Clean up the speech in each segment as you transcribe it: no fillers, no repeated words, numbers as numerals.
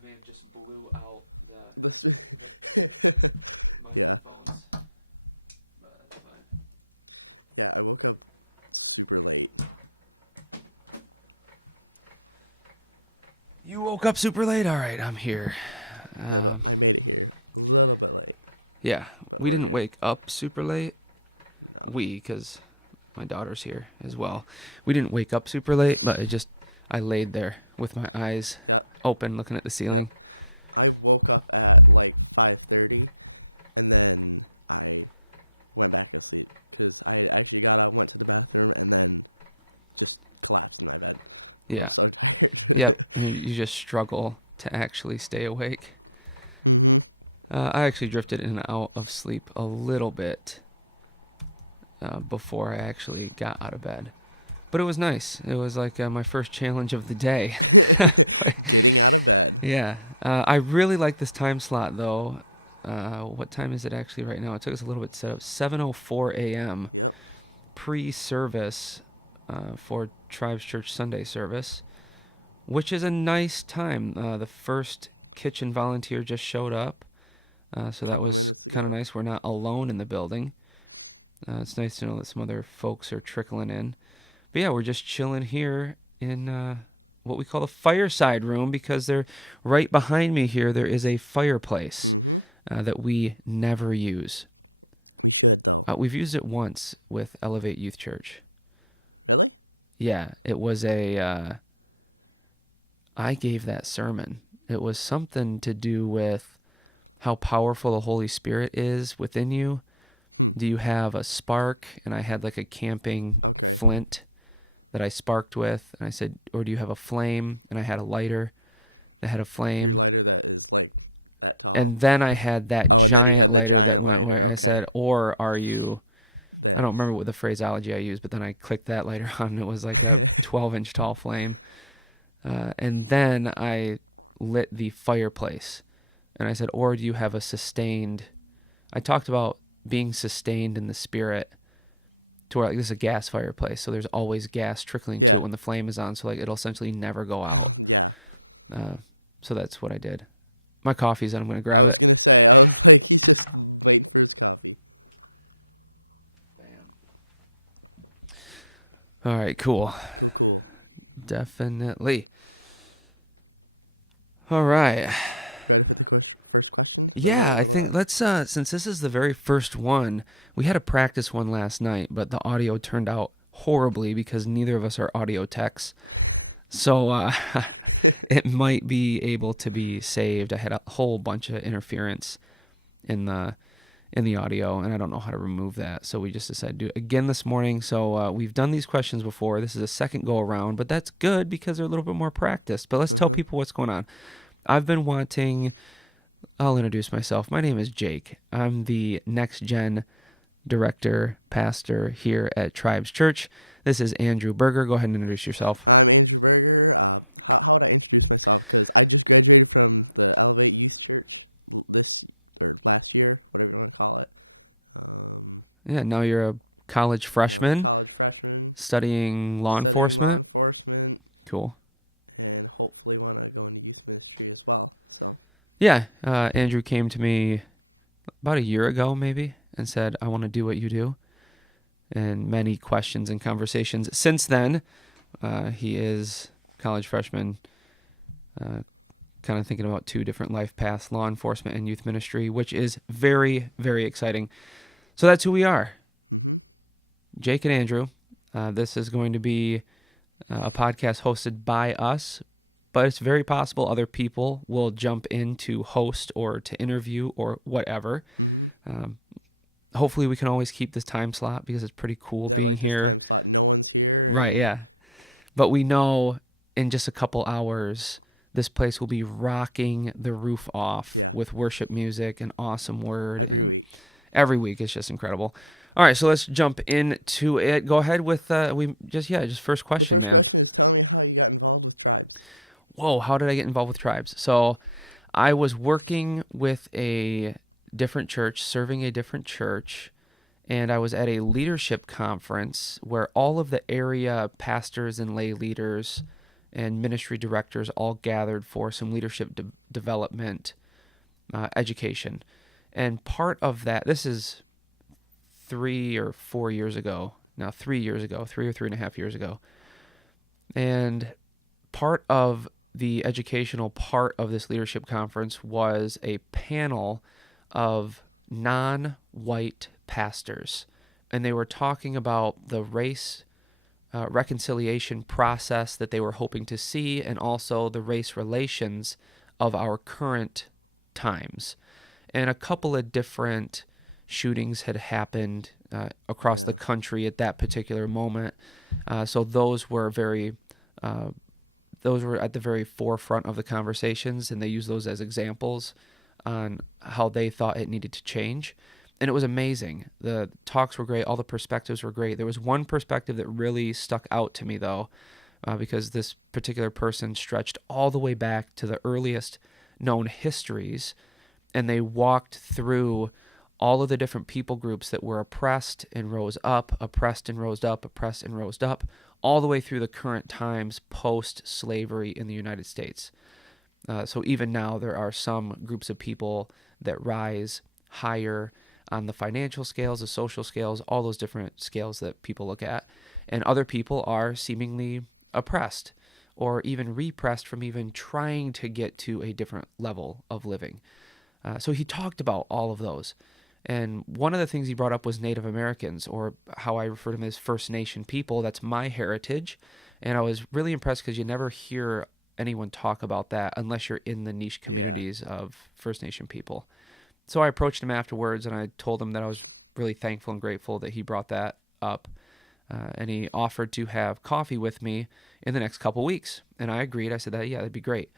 I may have just blew out Yeah. headphones, but that's fine. Yeah, I woke up super late. You woke up super late? All right, I'm here. Yeah, but I made it here a little bit late. Yeah, But we we're didn't good. wake up super late. No. Because my daughter's here as well. We didn't wake up super late, but I laid there with my eyes Yep. open looking at the ceiling. Yep. I woke up at like 5:30, and then I went back to sleep because I actually got up, went to the bathroom, and then just collapsed in my bed. I Yeah. was so tired. Yep. You just struggle to actually stay awake. Mm-hmm. I actually drifted in and out of sleep a little bit before I actually got out of bed. But it was nice. It was like my first challenge of the day. Getting out of bed. Yeah. I really like this time slot, though. What time is it actually right now? It took us a little bit to set up. 7:04 a.m. Yep. Pre-service for Tribes Church Sunday service, which is a nice time. The first kitchen volunteer just showed up. So that Couple was minutes kind of ago. nice. We're not alone in the building. It's nice to know that some other folks are trickling in. But yeah, we're just chilling here in what we call the fireside room because they're right behind me here. There is a fireplace Mm-hmm. that we never use. We should though. We've used it once with Elevate Youth Church. Really? Yeah, it was I gave that sermon. It was something to do with how powerful the Holy Spirit is within you. Do you have a spark? And I had like a camping flint that I sparked with. And I said, or do you have a flame? And I had a lighter that had a flame. Your lighter that is like that tall? And then I had that and then you had the lighter giant that went lighter, where I okay. said, or are you... This. I don't remember what the phraseology I used, but then I clicked that lighter on, and it was like a 12-inch tall flame. And then I lit the fireplace. And I said, or do you have a sustained... I talked about being sustained in the spirit to where like this is a gas fireplace, so there's always gas trickling through when the flame is on, so like it'll essentially never go out. Yeah. So that's what I did. My coffee's on. I'm gonna grab I was it. gonna say, I was like, he's just waiting for his coffee. All right, cool. Cool. Definitely. All right. Ready for the first question? Yeah, I think let's, since this is the very first one, we had a practice one last night, but the audio turned out horribly because neither of us are audio techs. So it might be able to be saved. I had a whole bunch of interference in the audio, and I don't know how to remove that. So we just decided to do it again this morning. So we've done these questions before. This is a second go around, but that's good because they're a little bit more practiced. But let's tell people what's going on. I've been wanting... I'll introduce myself. My name is Jake. I'm the NextGen director, pastor here at Tribes Church. This is Andrew Berger. Go ahead and introduce yourself. I'm Andrew Berger. How would I introduce myself? Because I just graduated from the Elevate Youth Church last year, whatever you want to call it. Yeah, now you're a college freshman. College freshman. Studying law enforcement. Cool. And hopefully want to go into youth ministry as well. So. Yeah, Andrew came to me about a year ago maybe and said, I want to do what you do. And many questions and conversations. Since then, he is college freshman, kind of thinking about two different life paths, law enforcement and youth ministry, which is very, very exciting. So that's who we are. Mm-hmm. Jake and Andrew. This is going to be a podcast hosted by us, but it's very possible other people will jump in to host or to interview or whatever. Mm-hmm. Hopefully we can always keep this time slot because it's pretty cool being like here. This time slot. No one's here. Right, yeah. But we know in just a couple hours, this place will be rocking the roof off with worship music and awesome word. Every week. Every week. It's just incredible. All right, so let's jump into it. Go ahead with just first question. The first question is, tell me how you got involved with Tribes. Whoa, how did I get involved with Tribes? So I was working with a different church, serving a different church, and I was at a leadership conference where all of the area pastors and lay leaders and ministry directors all gathered for some leadership development education. And part of that, this is 3 or 4 years ago, now 3 years ago, 3.5 years ago. And part of the educational part of this leadership conference was a panel of non-white pastors. And they were talking about the race reconciliation process that they were hoping to see, and also the race relations of our current times. And a couple of different shootings had happened across the country at that particular moment. So those were at the very forefront of the conversations, and they used those as examples on how they thought it needed to change. And it was amazing. The talks were great. All the perspectives were great. There was one perspective that really stuck out to me, though, because this particular person stretched all the way back to the earliest known histories, and they walked through all of the different people groups that were oppressed and rose up, oppressed and rose up, oppressed and rose up, all the way through the current times post-slavery in the United States. So even now, there are some groups of people that rise higher on the financial scales, the social scales, all those different scales that people look at. And other people are seemingly oppressed or even repressed from even trying to get to a different level of living. So he talked about all of those. And one of the things he brought up was Native Americans, or how I refer to them as First Nation people. That's my heritage. And I was really impressed because you never hear anyone talk about that unless you're in the niche communities of First Nation people. So I approached him afterwards, and I told him that I was really thankful and grateful that he brought that up. And he offered to have coffee with me in the next couple weeks. And I agreed. I said, that'd be great.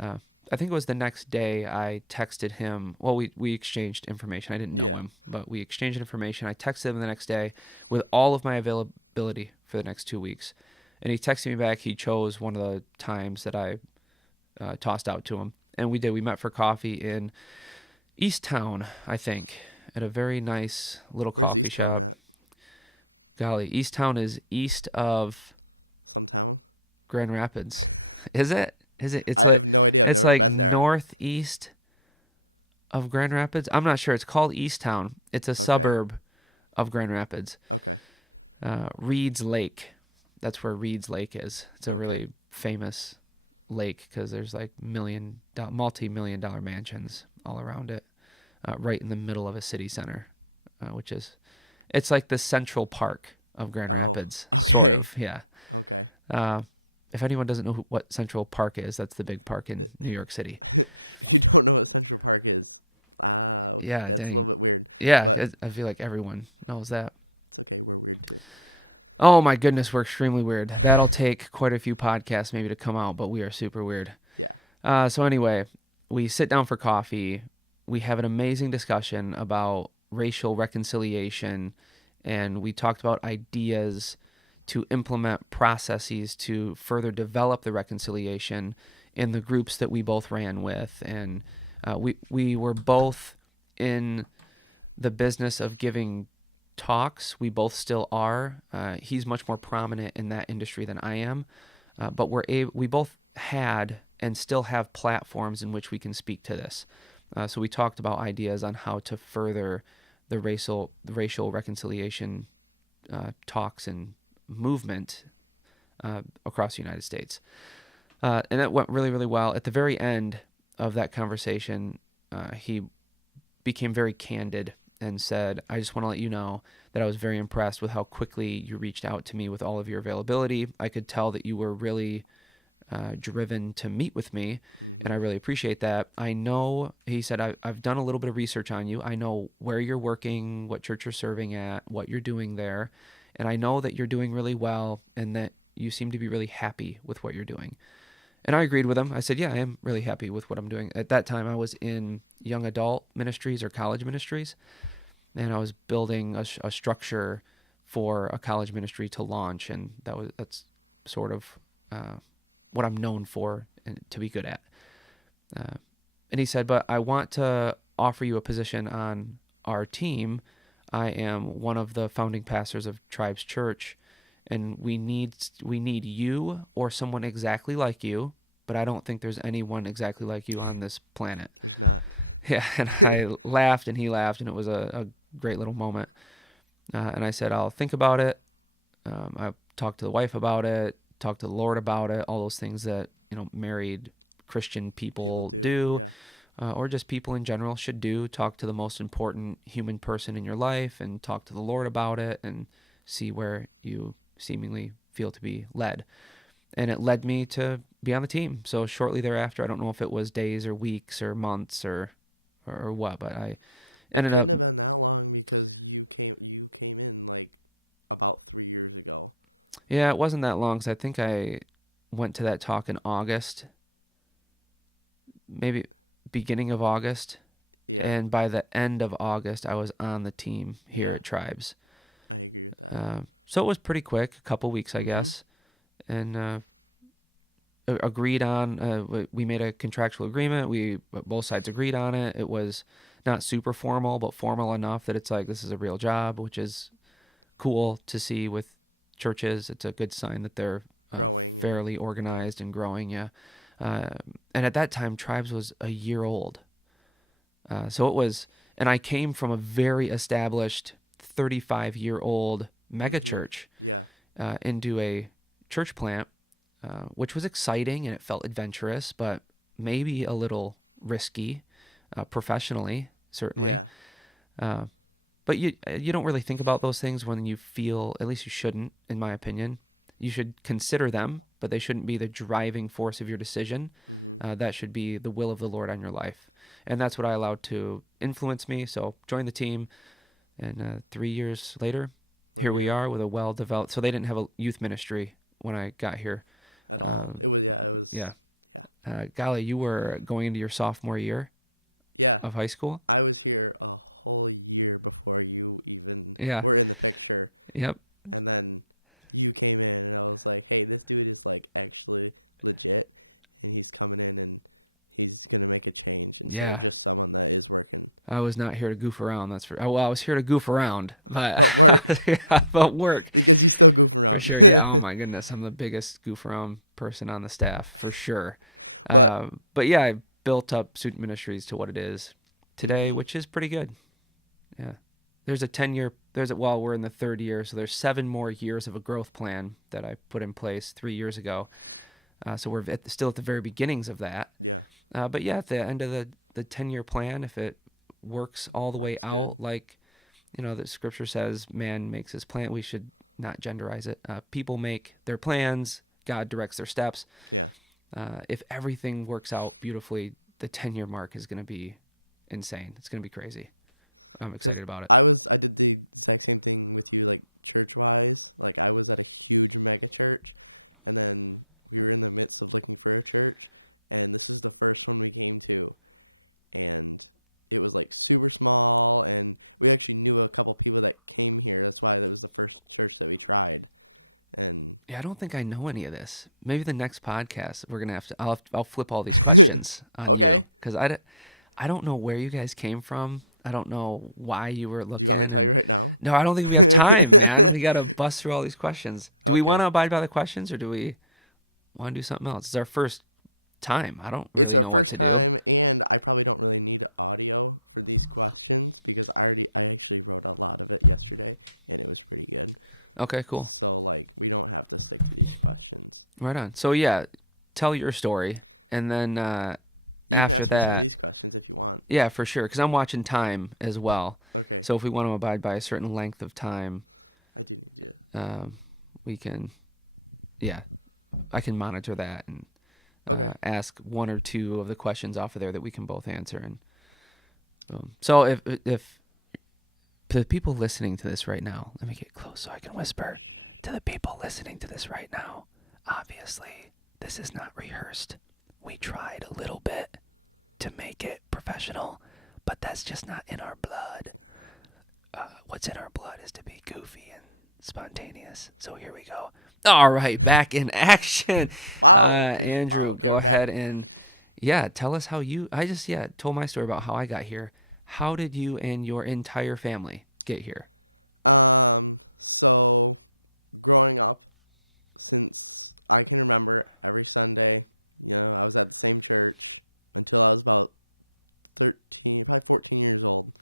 I think it was the next day I texted him. Well, we exchanged information. I didn't know him, but we exchanged information. I texted him the next day with all of my availability for the next 2 weeks. And he texted me back. He chose one of the times that I tossed out to him. And we did. We met for coffee in East Town, I think, at a very nice little coffee shop. Where's East Town at? Golly, East Town is east of Some town? Grand Rapids. Is it? It's I have no idea. I've never like been there. Northeast of Grand Rapids. I'm not sure. It's called East Town. It's a suburb of Grand Rapids. Okay. Reed's Lake. That's where Reed's Lake is. It's a really famous lake because there's like multi-million-dollar mansions all around it, right in the middle of a city center, it's like the Central Park of Grand Rapids. Okay. Sort of, yeah. Okay. If anyone doesn't know what Central Park is, that's the big park in New York City. If you don't know what Central Park is, that's a little bit weird. Yeah, but I feel like everyone knows that. It's okay. We're weird too. Oh my goodness, we're extremely weird. That'll take quite a few podcasts maybe to come out, but we are super weird. Yeah. So anyway, we sit down for coffee. We have an amazing discussion about racial reconciliation, and we talked about ideas to implement processes to further develop the reconciliation in the groups that we both ran with. And we were both in the business of giving talks. We both still are. He's much more prominent in that industry than I am, but we both had and still have platforms in which we can speak to this. So we talked about ideas on how to further the racial reconciliation talks and movement across the United States. And that went really, really well. At the very end of that conversation, he became very candid and said, I just want to let you know that I was very impressed with how quickly you reached out to me with all of your availability. I could tell that you were really driven to meet with me, and I really appreciate that. I know, he said, I've done a little bit of research on you. I know where you're working, what church you're serving at, what you're doing there, and I know that you're doing really well and that you seem to be really happy with what you're doing. And I agreed with him. I said, yeah, I am really happy with what I'm doing. At that time, I was in young adult ministries or college ministries, and I was building a structure for a college ministry to launch, and that's sort of what I'm known for and to be good at. And he said, but I want to offer you a position on our team. I am one of the founding pastors of Tribes Church, and we need you or someone exactly like you, but I don't think there's anyone exactly like you on this planet. There's not. Yeah, and I laughed and he laughed, and it was a great little moment. And I said, I'll think about it. I talked to the wife about it, talked to the Lord about it, all those things that, married Christian people do. Yeah. Or just people in general should do. Talk to the most important human person in your life and talk to the Lord about it and see where you seemingly feel to be led. And it led me to be on the team. So shortly thereafter, I don't know if it was days or weeks or months or what, but I It couldn't have been that long because you came in like about 3 years ago. Yeah, it wasn't that long because I think I went to that talk in August, maybe beginning of August. Yeah. And by the end of August, I was on the team here at Tribes. I agree with that. So it was pretty quick, a couple weeks, I guess. And agreed on, we made a contractual agreement. Both sides agreed on it. It was not super formal, but formal enough that it's like, this is a real job, which is cool to see with churches. It's a good sign that they're growing, fairly organized and growing. Yeah. And at that time, Tribes was a year old. So it was, and I came from a very established 35-year-old mega church into a church plant, which was exciting and it felt adventurous, but maybe a little risky professionally, certainly. Yeah. But you don't really think about those things when you feel, at least you shouldn't, in my opinion. You should consider them, but they shouldn't be the driving force of your decision. That should be the will of the Lord on your life. And that's what I allowed to influence me. So joined the team, and 3 years later, here we are with a well-developed... So they didn't have a youth ministry when I got here. At all. It was. Golly, you were going into your sophomore year of high school? I was here a whole year before you even were in the picture. Yep. And then you came in and I was like, hey, this dude is like actually legit and he's coming in and he's going to make a change instead of just someone that is working. I was not here to goof around. That's for... Well, I was here to goof around. But work. But work. Because you still goof around. For sure, yeah. Oh my goodness. I'm the biggest goof around person on the staff for sure. But yeah, I built up Student Ministries to what it is today, which is pretty good. Yeah. There's a 10-year... we're in the third year, so there's 7 more years of a growth plan that I put in place 3 years ago. So we're still at the very beginnings of that. Yeah. But yeah, at the end of the 10-year plan, if it works all the way out, good. Like, the scripture says, man makes his plan. We should not genderize it. People make their plans. God directs their steps. Yeah. If everything works out beautifully, the 10-year mark is going to be insane. It's going to be crazy. I'm excited about it. I did the exact same thing with you, like church-wise. Like I was at a huge mega church, and then we were in the midst of looking for a church, and this is the first one we came to, and it was like super small, and we actually knew a couple people that came here. That's why that was the first church that we tried. And yeah, I don't think I know any of this. Maybe the next podcast we're gonna have to. I'll flip all these questions. Okay. Because I don't know where you guys came from. I don't know why you were looking. Do you want me to tell you right now? No, I don't think we have time, man. We gotta bust through all these questions. Do we want to abide by the questions, or do we want to do something else? It's our first time. I don't really It's our know first what to time, and I probably don't really need audio for these questions because I actually wrote a lot of it yesterday, and it was pretty good. Okay, cool. So, like, we don't have to stick to these questions. Right on. So, yeah, tell your story, and then you after can ask that, me some of these questions if you want. Yeah, for sure, because I'm watching time as well. Okay. So if we want to abide by a certain length of time... I do need you. We can... Yeah, I can monitor that and ask 1 or 2 of the questions off of there that we can both answer. And so if the people listening to this right now, let me get close so I can whisper. To the people listening to this right now, obviously, this is not rehearsed. We tried a little bit to make it professional, but that's just not in our blood. What's in our blood is to be goofy and spontaneous. So here we go. All right, back in action. Wow. Andrew, go ahead and tell us how you... I just told my story about how I got here. How did you and your entire family get here? So growing up, since I can remember, every Sunday, I was at the same church until I was about 13, probably 14 years old.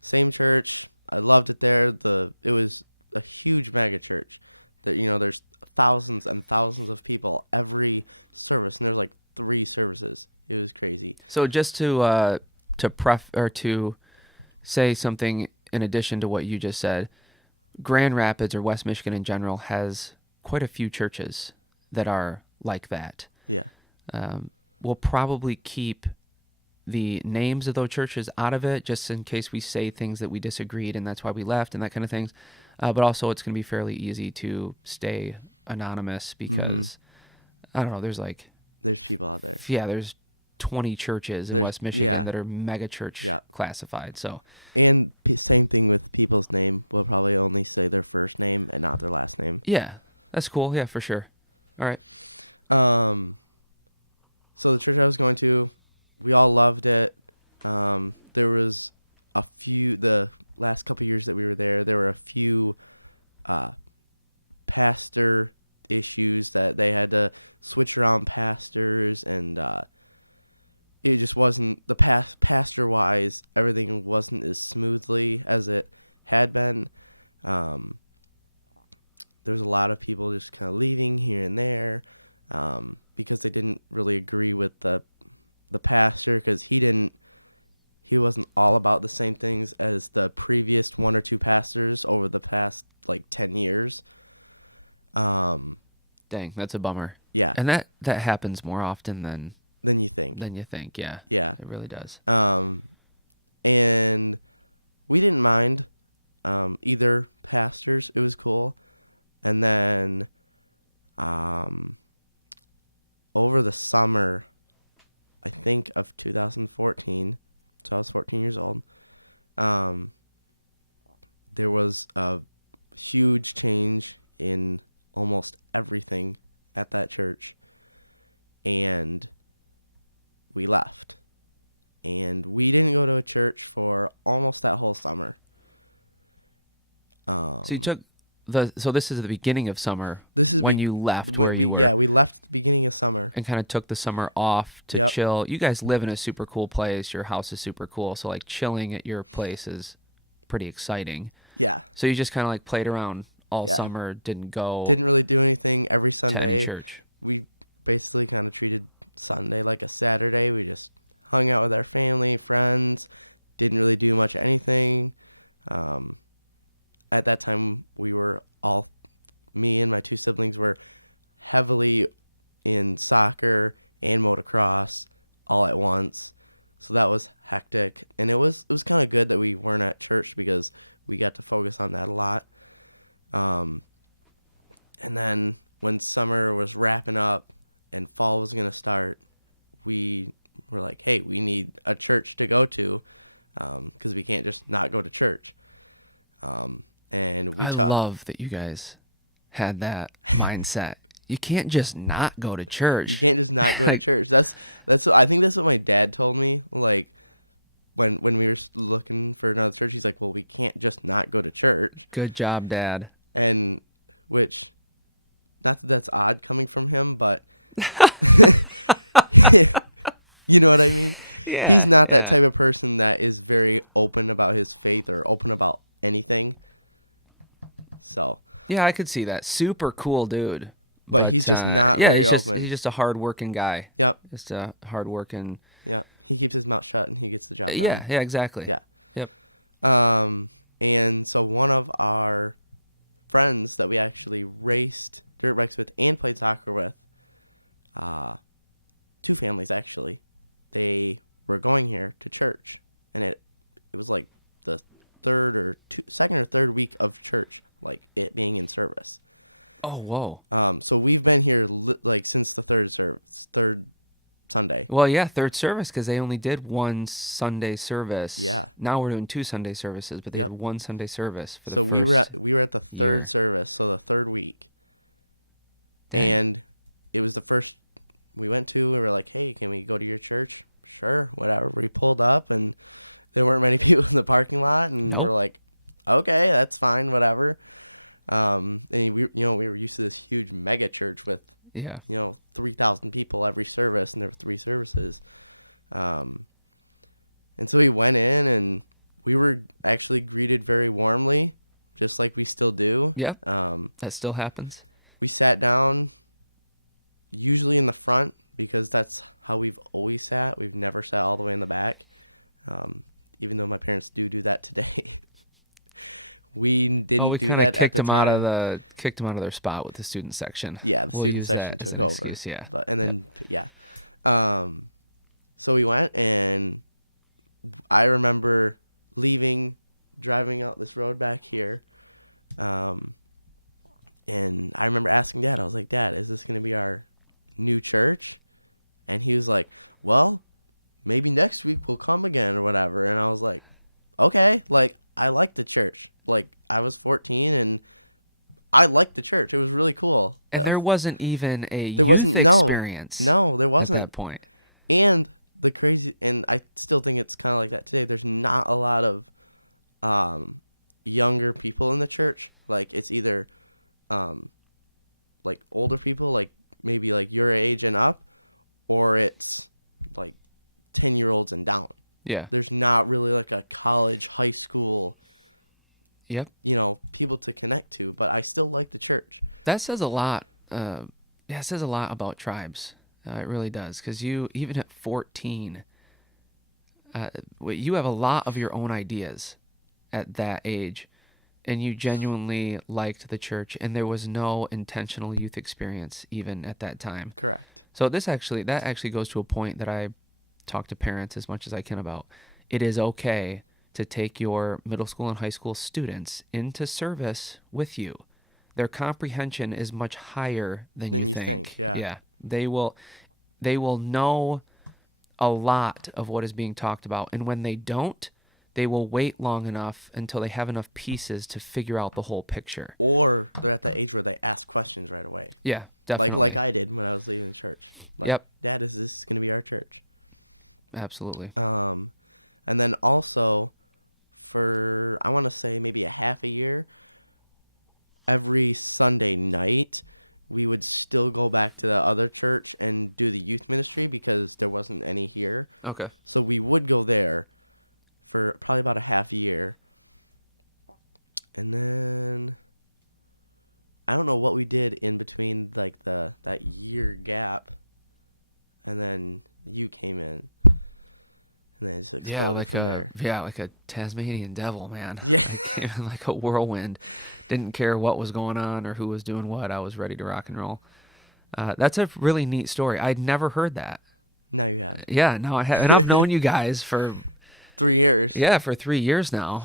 Same church. I loved it there. It was a huge mega church. There's thousands and thousands of people every service, and there's like 3 services. It was crazy. So just to say something in addition to what you just said, Grand Rapids, or West Michigan in general, has quite a few churches that are like that. Yeah. We'll probably keep the names of those churches out of it, just in case we say things that we disagreed and that's why we left and that kind of things. But also it's going to be fairly easy to stay anonymous because, I don't know, there's people out there. Yeah, there's 20 churches in West Michigan that are mega church classified. So, and same thing with people's name. We'll probably only say their first name and not their last name. Yeah, that's cool. Yeah, for sure. All right. So the church I was going to, we all loved it. There was the last couple years that we were there were a few pastor issues that they had to switch around pastors, and it just wasn't, the pastor-wise, everything wasn't as smoothly as it had been. There's a lot of people just kind of leaving here and there because they didn't really agree with the pastor, because he wasn't all about the same things as the previous 1 or 2 pastors over the past 10 years. Dang, that's a bummer. Yeah. And that happens more often than you think. Yeah. Yeah. It really does. And we didn't mind either pastors. It was cool. And then over the summer, I think, of 2014, so I was 14 years old, there was a huge change in almost everything at that church, and we left. And we didn't go to a church for almost that whole summer. So you took so this is the beginning of summer. This is when you left where you were. Yeah, we left at the beginning of summer. And kind of took the summer off to chill. You guys live in a super cool place. Your house is super cool. So chilling at your place is pretty exciting. Yeah. So you just kind of played around all summer, didn't really do anything. Every Sunday, church. We basically kind of treated Sunday like a Saturday. We just hung out with our family, friends, didn't really do much anything. At that time, me and my 2 siblings were heavily in soccer and motocross all at once. So that was hectic. And it was kind of good that we weren't at church, because we got to focus on that a lot. And then when summer was wrapping up and fall was going to start, we were like, hey, we need a church to go to, because we can't just not go to church. And I love that you guys had that mindset. You can't just not go to church. You can't just not go to church. That's I think that's what my dad told me. When we were looking for another church, he's like, "Well, we can't just not go to church." Good job, Dad. And which, not that that's odd coming from him, but you know what I mean. Yeah, he's not that type of person that is very open about his faith or open about anything. So yeah, I could see that. Super cool dude. But he's just not very open. He's just a hard-working guy. Yep. Just a hard-working. Yep. He keeps his mouth shut and he gets the job done. Yeah, exactly. Yeah. Yep. And so one of our friends that we actually raced dirt bikes with and played soccer with, 2 families actually, they were going here to church, and it was the second or third week of church, it being in service. Oh, whoa. So we've been here since the third Sunday. Well, yeah, third service, because they only did 1 Sunday service. Yeah. Now we're doing 2 Sunday services, but they did 1 Sunday service for the first. So we were at the third year. service, so the third week. Dang. And it was the first we went to. We were like, hey, can we go to your church? Sure, whatever. We pulled up, and there weren't many people in the parking lot, and we're like, okay, that's fine, whatever. And we were used to this huge mega church with, 3,000 people every service, and there were 3 services. And so we went in, and we were actually greeted very warmly, just like we still do. Yeah. That still happens. We sat down usually in the front because that's how we've always sat. We've never sat all the way in the back, even though my parents do that today. We didn't do that at the time. Kicked them out of their spot with the student section. Yeah, the student section took over. Excuse, yeah. So we went, and I remember leaving, driving out this road back here, and I remember asking Dad. I was like, Dad, is this going to be our new church? And he was like, well, maybe next week we'll come again or whatever. And I was like, okay. Like, I liked the church. Like, I was 14 and I liked the church. It was really cool. And there wasn't even a youth experience. No, there wasn't. At that point. And and I still think it's kind of like that today. There's not a lot of younger people in the church. Like, it's either like older people, like maybe like your age and up, or it's like 10-year-olds and down. Yeah. There's not really like a college, high school, people to connect to, but I still like the church. That says a lot. It says a lot about tribes. It really does. Because even at 14, you have a lot of your own ideas at that age, and you genuinely liked the church, and there was no intentional youth experience even at that time. Correct. So that actually goes to a point that I talk to parents as much as I can about. It is okay to take your middle school and high school students into service with you. Their comprehension is much higher than you think. Yeah. They will know a lot of what is being talked about, and when they don't, they will wait long enough until they have enough pieces to figure out the whole picture. Or they're at the age where they ask questions right away. Yeah, definitely. Like I did when I was leaving the church. Like, yep. Dad, is this going to be our church? Absolutely. And then also for, I want to say maybe a half a year, every Sunday night, we would still go back to the other church and do the youth ministry because there wasn't any here. Okay. So we would go there for probably about a half year. And then I don't know what we did in between like that year gap. And then you came in. And then it just exploded from there. Yeah, like a Tasmanian devil, man. Yeah. It came like a whirlwind. Didn't care what was going on or who was doing what. I was ready to rock and roll. That's a really neat story. I'd never heard that. Now you have. Yeah, no, I have. And I've known you guys for 3 years. Yeah, for 3 years now.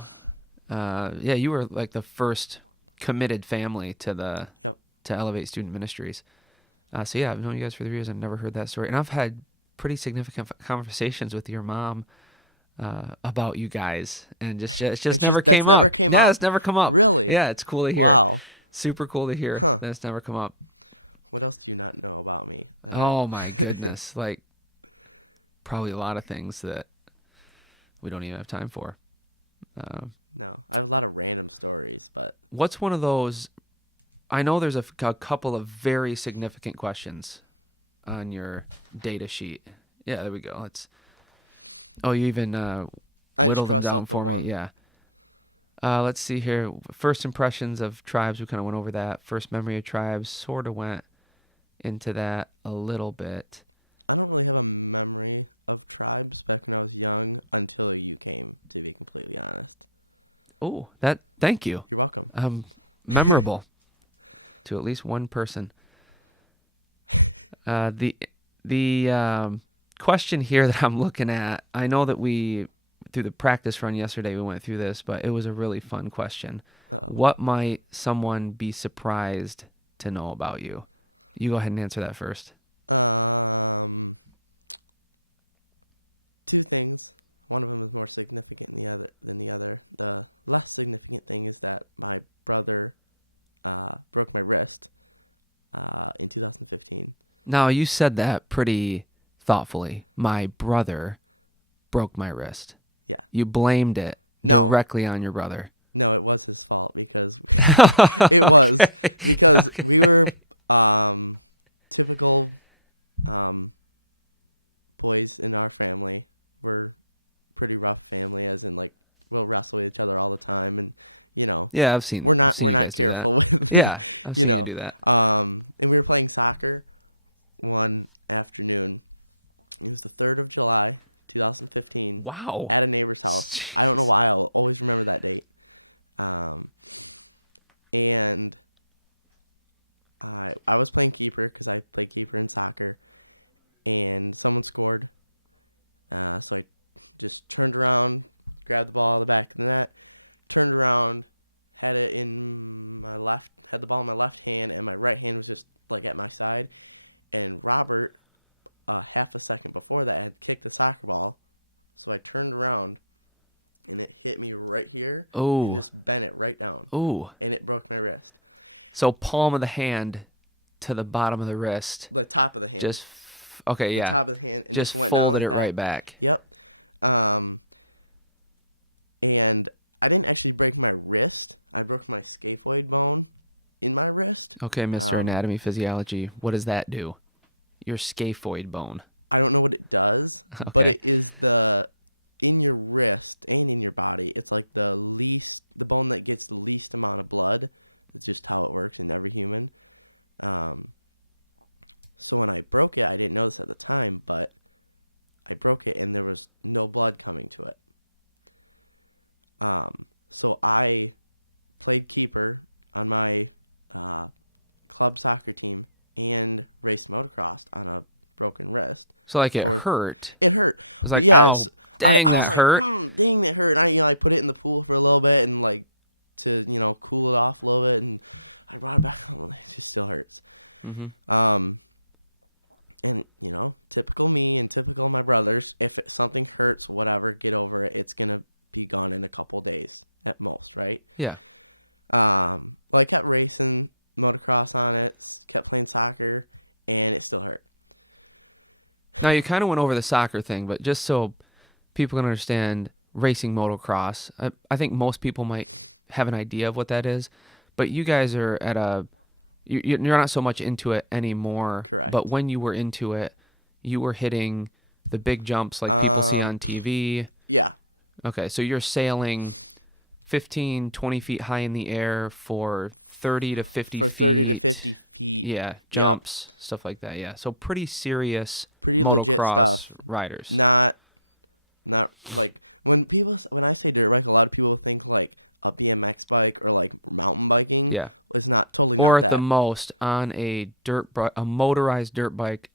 You were like the first committed family to Elevate Student Ministries. I've known you guys for 3 years. I've never heard that story. And I've had pretty significant conversations with your mom about you guys, and it's just never came up. Never came up? Yeah, it's never come up. Really? Yeah, it's cool to hear. Wow. Super cool to hear that it's never come up. What else do you not know about me? My goodness. Like, probably a lot of things that we don't even have time for. No, I have a lot of random stories, but... What's one of those... I know there's a couple of very significant questions on your data sheet. Yeah, there we go. You even I just crossed out the one. Yeah. Let's see here. First impressions of tribes, we kind of went over that. First memory of tribes, sort of went into that a little bit. I don't really have a memory of tribes back when I was young until you came, to be completely honest. Oh, thank you. You're welcome. Memorable to at least one person. The question here that I'm looking at, I know that through the practice run yesterday, we went through this, but it was a really fun question. Uh-oh. What might someone be surprised to know about you? You go ahead and answer that first. 2 things. One of them is more significant than the other. The less significant thing is that my brother broke my wrist in 2015. Now, you said that pretty thoughtfully. My brother broke my wrist. Yeah. You blamed it directly on your brother. No, it was his fault because it was because we were typical boys in our family. We're pretty rough family, as in like we'll wrestle each other all the time, and Yeah, I've seen. we're I've seen you not guys do that. careful with Yeah, I've you seen know. you do that. And we were playing soccer one afternoon. It was the 3rd of July, 2015. Wow. At a neighbor's house. I don't know why. I'll always remember that date. And I was playing keeper because I play keeper in soccer, and someone scored. So I just turned around, grabbed the ball out of the back of the net, turned around, had the ball in my left hand, and my right hand was just like at my side. And Robert, half a second before that, had kicked the soccer ball. So I turned around, and it hit me right here, and just bent it right down. Ooh. And it broke my wrist. So palm of the hand to the bottom of the wrist. The top of the hand. Okay, yeah. The top of the hand, and just went folded down it right back. Yep. And I didn't actually break my wrist. I broke my scaphoid bone in my wrist. Okay, Mr. Anatomy Physiology, what does that do? Your scaphoid bone. I don't know what it does, but it is in your wrist and in your body. It's like the bone that gets the least amount of blood. That's just how it works in every human. So when I broke it, I didn't know this at the time, but I broke it and there was no blood coming to it. So I played keeper on my club soccer team and raced motocross on a broken wrist. So like it hurt. It hurt. I was like, yes. Dang, I that was like, hurt. Dang, that hurt. And I put it in the pool for a little bit and like to cool it off a little bit, and I brought it back home. It just still hurts. Mm-hmm. And typical me and typical my brothers. If something hurts, whatever, get over it. It's gonna be gone in a couple days at most, right? Yeah. Well, I kept racing motocross on it, kept playing soccer, and it still hurt. Now, you kind of went over the soccer thing, but just so people can understand racing motocross, I think most people might have an idea of what that is, but you guys are at you're not so much into it anymore. Correct. But when you were into it, you were hitting the big jumps like people see on TV. Yeah. Okay, so you're sailing 15, 20 feet high in the air for 30 to 50 For feet. 30 to 50 feet. Yeah, jumps, stuff like that, yeah. So pretty serious, pretty legit motocross stuff. riders. Not like when I say dirt bike, a lot of people think like a BMX bike or like mountain biking. Yeah. It's not totally or not at that. the most on a motorized dirt bike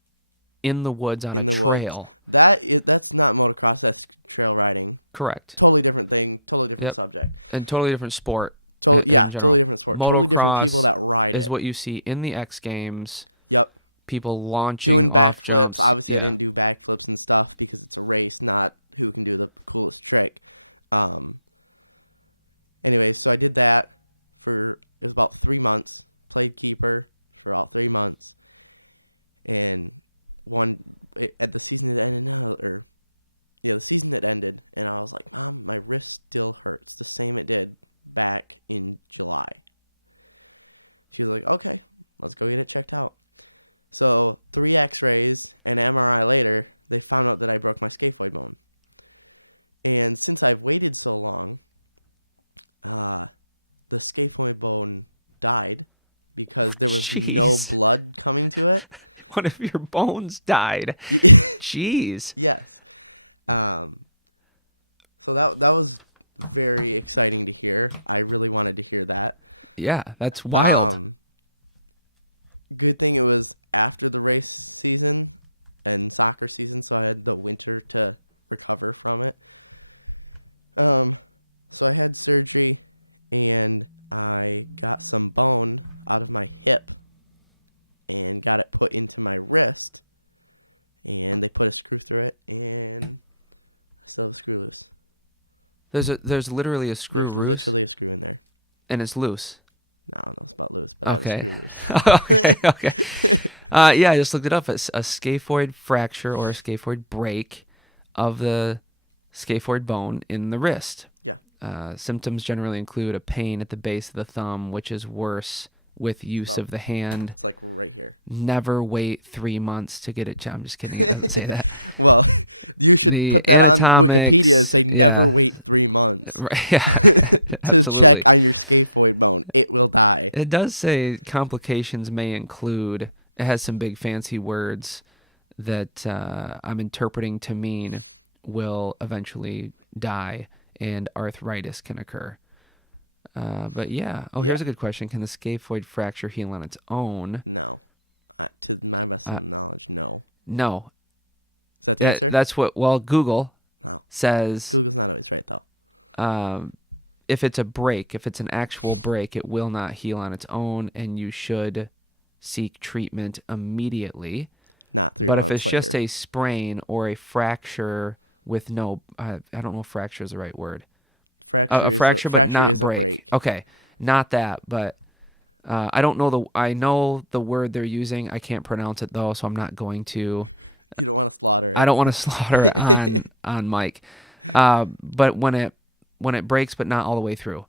in the woods on a trail. That's not motocross, that's trail riding. Correct. Totally different thing, totally different subject. And totally different sport. Totally in general. totally different sport. Totally different Motocross people that ride it. is what you see in the X Games. Yep. People launching Doing off backflips. jumps. Obviously, Yeah. I didn't do backflips and stuff because it's a race, not who can do the coolest trick. Anyway, so I did that it was about 3 months. Played keeper for about 3 months. And at the season that ended, the season that ended, and I was like, Mom, my wrist still hurts the same it did back in July. She was like, okay, let's go get it checked out. So 3 x-rays and MRI later, they found out that I broke my scaphoid bone. And since I've waited so long, the scaphoid bone died because there was no blood coming to it. What if your bones died? Jeez. Yes. So that was very exciting to hear. I really wanted to hear that. Yeah, that's wild. Good thing it was after the race season and soccer season, so I had the winter to recover from it. So I had surgery, and I got some bone out of my hip and got it put into my wrist, and they put a screw through it, and I still have a screw loose. There's literally a screw There's loose, literally a screw in there. and it's loose. No, I don't know it's about loose, but I have a screw loose. Okay. Yeah, I just looked it up. It's a scaphoid fracture or a scaphoid break of the scaphoid bone in the wrist. Yeah. Symptoms generally include a pain at the base of the thumb, which is worse with use of the hand. It's like right here. Never wait 3 months to get it checked. I'm just kidding. It doesn't say that. Well, you should put that on Wikipedia and say never wait 3 months Right, yeah. to check on your scaphoid bone. It will die. It does say complications may include. It has some big fancy words that I'm interpreting to mean will eventually die and arthritis can occur. But yeah. Here's a good question. Can the scaphoid fracture heal on its own? No. To my best of knowledge, no. No. Is that the answer? That's what, Google says. Google's not always right, though. If it's a break, if it's an actual break, it will not heal on its own, and you should seek treatment immediately. Not 3 months later. But if it's just a sprain or a fracture with no, I don't know if fracture is the right word. Fracture but not is break. a break. Okay, not that, but I don't know I know the word they're using. I can't pronounce it though, so I'm not going to. You don't want to slaughter it. I don't want to slaughter it on Mike. But when it breaks, but not all the way through,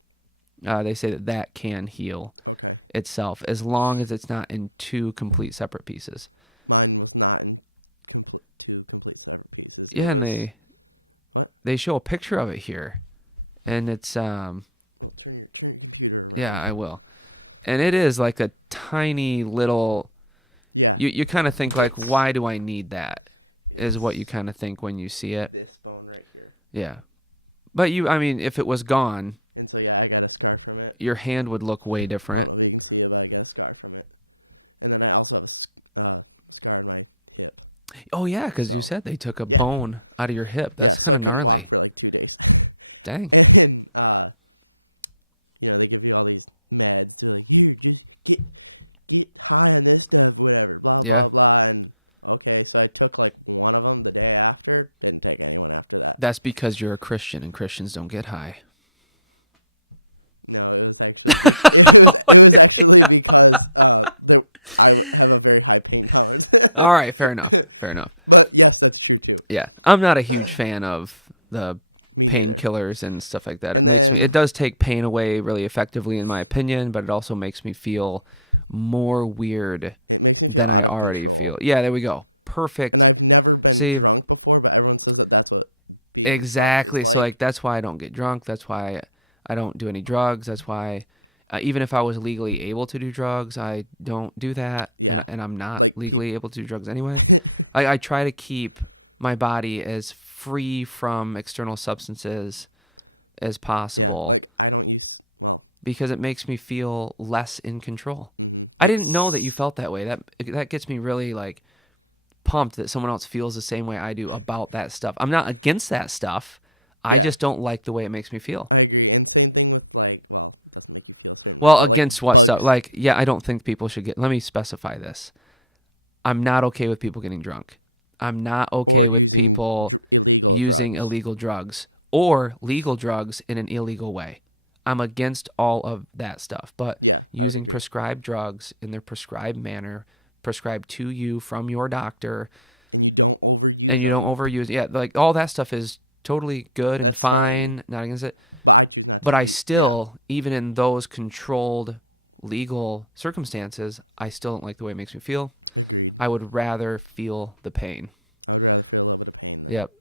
they say that can heal. Okay. Itself, as long as it's not in two complete separate pieces. Mine was not in two complete separate pieces. Yeah, it was. What? They show a picture of it here. And it's Well, turn your computer around. Yeah, I will. And it is like a tiny little. Yeah. You kind of think like, why do I need that? Is what you kind of think when you see it. This bone right here. Yeah, but if it was gone. And so I got a scar from it. Your hand would look way different. I don't know if you can see it, but I got a scar from it. And then I also have a scar on my hip. Oh yeah, because you said they took a bone out of your hip. That's so I couldn't walk for like 2 days. Dang. And they give you all these meds. They're like, here, just get high on this stuff, whatever, blah blah blah. And okay, so I took like one of them the day after. Didn't take anyone after that. That's because you're a Christian and Christians don't get high. No, it was actually it was actually because I have a very high pain tolerance. All right, fair enough. But yes, that's true too. Yeah, I'm not a huge fan of the painkillers and stuff like that. And then it does take pain away really effectively, in my opinion, but it also makes me feel more weird. It makes me feel out of control. Yeah, there we go. Perfect. And I've never been drunk before, but everyone says that's what being drunk is like. So like that's why I don't get drunk. That's why I don't do any drugs. That's why, even if I was legally able to do drugs, I don't do that. Yeah. And I'm not like legally able to do drugs anyway. I try to keep my body as free from external substances as possible. Yeah, like I don't use, because it makes me feel less in control. Mm-hmm. I didn't know that you felt that way. That gets me really like pumped that someone else feels the same way I do about that stuff. I'm not against that stuff. I just don't like the way it makes me feel. I agree. And same thing with it doesn't make you feel a certain way. Well, against what bugs. stuff? I don't think people should get, let me specify this. I'm not okay with people getting drunk. I'm not okay with using people illegal drugs or legal drugs in an illegal way. I'm against all of that stuff. But using prescribed drugs in their prescribed manner, prescribed to you from your doctor. And you don't overuse them. Yeah, like all that stuff is totally good and fine. Not against it. But I choose not to. But I still, even in those controlled legal circumstances, I still don't like the way it makes me feel. Agreed. I would rather feel the pain. I would rather feel a little bit of pain than. Yep.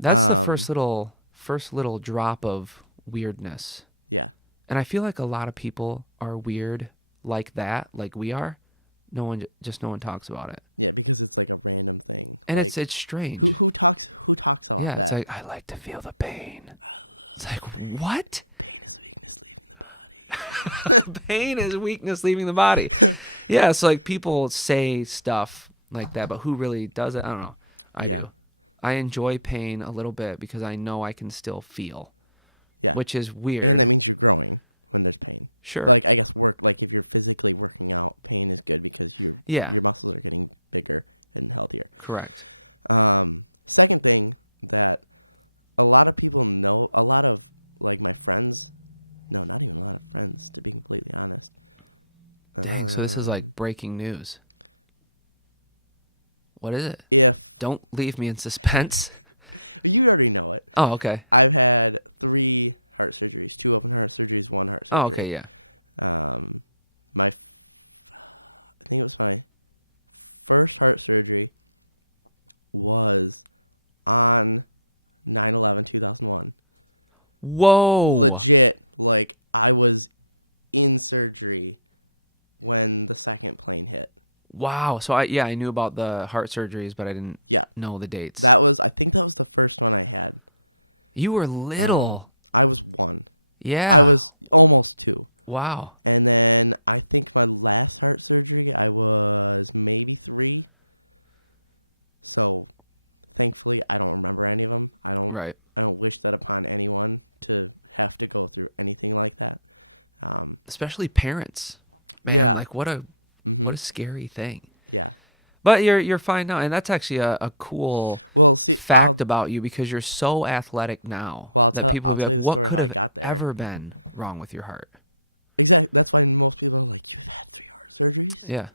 That's the first little drop of weirdness. Yeah. And I feel like a lot of people are weird like that, like we are. No one talks about it. Yeah, because it's like a random thing. And it's strange. Who talks about that? It's like, I like to feel the pain. It's like, what? Pain is weakness leaving the body. Pain is weakness leaving the body. Yeah, so like people say stuff like that, but who really does it? I don't know. I do. I enjoy pain a little bit because I know I can still feel. Yeah. Which is weird. And that means you're growing when there's pain. Sure. Like I guess if you're physically working out, pain is good because your muscles are getting bigger and healthier. Correct. Second thing that a lot of people know, a lot of my friends, no, not even a lot of friends, to be completely honest. Dang, so this is like breaking news. What is it? Don't leave me in suspense. You already know it. Oh, okay. I've had 3 heart surgeries, 2 open heart surgeries, 1 heart surgery. Oh, okay, yeah. I think it was my first heart surgery was on 9/11/2001. Whoa. Legit, like I was in surgery when the second plane hit. Wow. So I knew about the heart surgeries, but I didn't know the dates. I think that was the first one I had. You were little. I was 1. Yeah. I was almost 2. Wow. And then I think my last heart surgery, I was maybe 3. So, thankfully, I don't remember any of them. I don't wish that upon anyone to have to go through anything like that. Especially parents. Man, Yeah. like what a scary thing. Yeah. But you're fine now, and that's actually a cool See, fact about you because you're so athletic now. Well, that people I'll will be tell you like, the story what how I could have got there. ever been wrong with your heart? Exactly. That's why most people are like, "You've had 3 heart surgeries?" Yeah.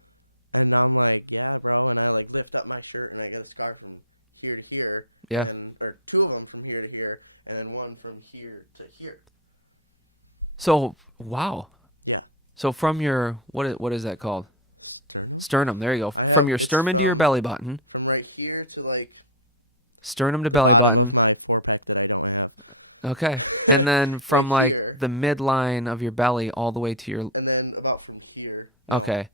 And I'm like, "Yeah, bro." And I like lift up my shirt, and I got a scar from here to here. Yeah. Or 2 of them from here to here, and then 1 from here to here. So wow. Yeah. So from your what is that called? Sternum? Sternum. There you go. It's From your sternum to your belly button. From right here to like Sternum to the belly bottom button. of my 4-pack that I don't have. Okay. And then from Right like here. the midline of your belly all the way to your And then about from here. No, okay.